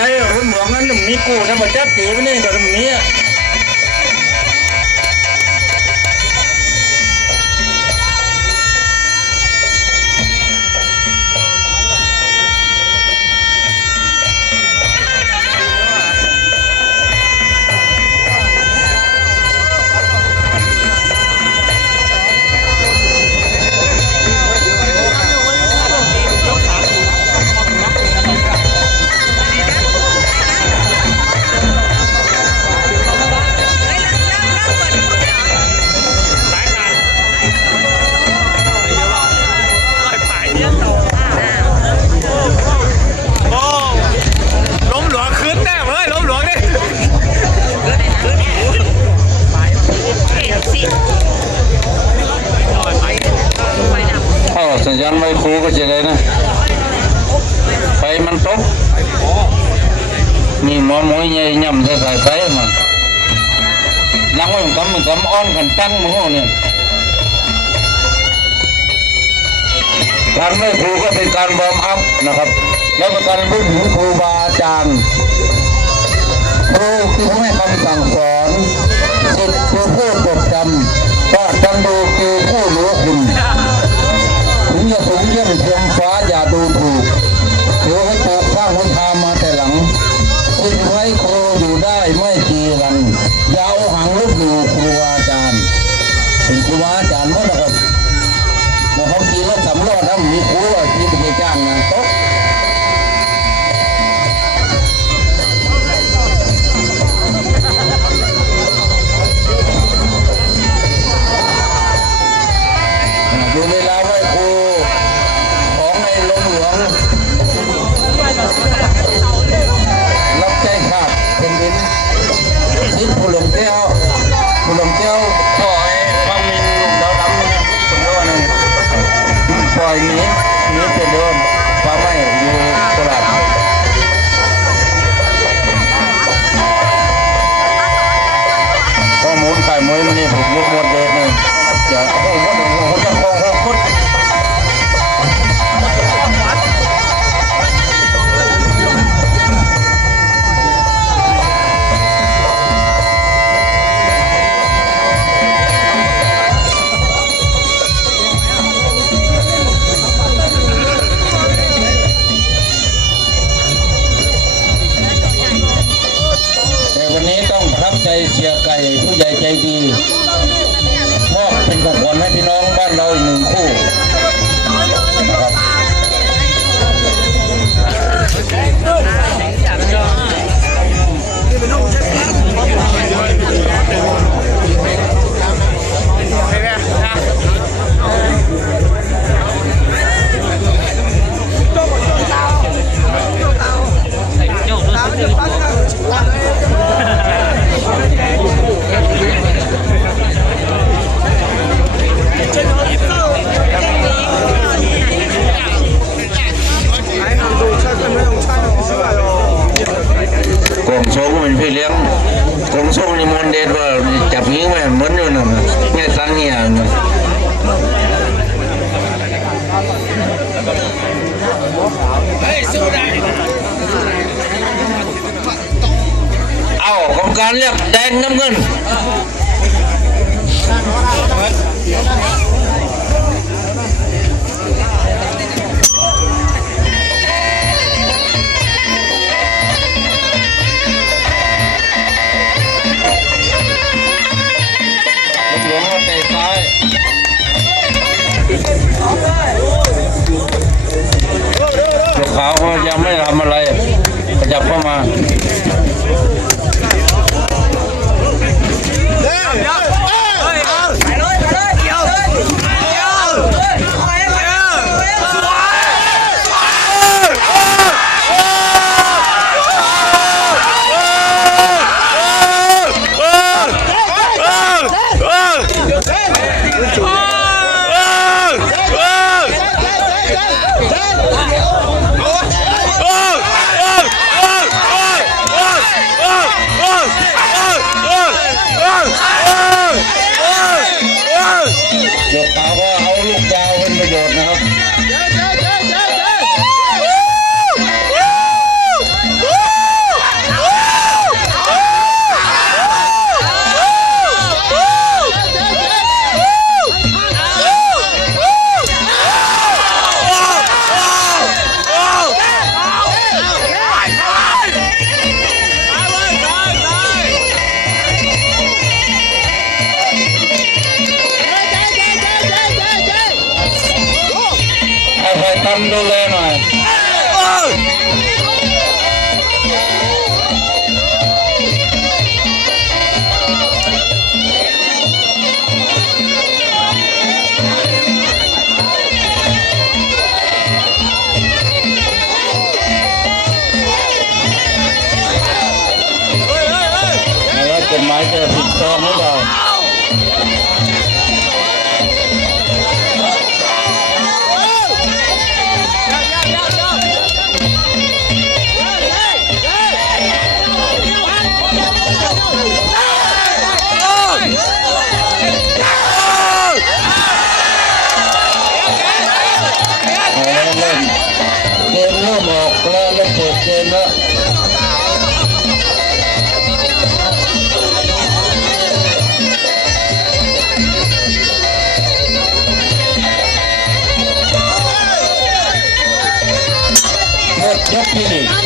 ใจหมวกนั้นมีกูธรรมจักรตีไปนี่ก็ตรงนี้สัญญาณไว้ครูก็จะได้นะไฟมันตกมีหมอมวยใหญ่ย่ำใส่สายไฟมานั่งไว้มันกำอ้อนกันตั้งมือเนี่ยการไว้ครูก็เป็นการวอร์มอัพนะครับแล้วเป็นการรู้ถึงครูบาอาจารย์ครูคือผู้ให้คำสั่งสอนศิษย์คือผู้จดจำว่าจังดูคือผู้รู้คุณถึงจะสูงเยี่ยมเทียมฟ้าอย่าดูถูกเดี๋ยวให้ปลูกสร้างคนทามาแต่หลังคิดไว้ครูอยู่ได้ไม่จีรันยาวหางลุกอยู่ครูอาจารย์เป็นครูอาจารย์หมดนะครับเมื่อเขาขี่รถสำรวจนะมีครูที่เป็นจ้างงานโต๊ะดูเวลาไหว้ครูของในหลวงรับใจขาดเป็นดินทิศผู้หลงเจ้าปล่อยฟังมินลูกดาวดำนะคนเดียวนึงปล่อยนี้เป็นเดิมฟ้าไหม้อยู่ตลาดข้อมูลขายมวยมันนี่ผมมุดหมดเลยนี่จะโอ้โหเขาจะคล้องพุทธแต่วันนี้ต้องประทับใจเสียไก่ผู้ใหญ่ใจดีมอบเป็นของขวัญให้พี่น้องบ้านเราอีกหนึ่งคู่นะครับกองโซ่เป็นพี่เลี้ยงกองโซ่ในมนเดชว่าจับยิงไหมเหมือนอยู่นั่นแง่สังเงียเอากรรมการเรียกแดงน้ำเงินหลวงเตะซ้ายลูกขาวเขายังไม่ทำอะไรขยับเข้ามา มดูแลหน่อยแล้วกฎหมายจะผิดชอบหรือเปล่าเกมเริ่มออกแล้วเปิดเกมแล้วหมดยกที่หนึ่ง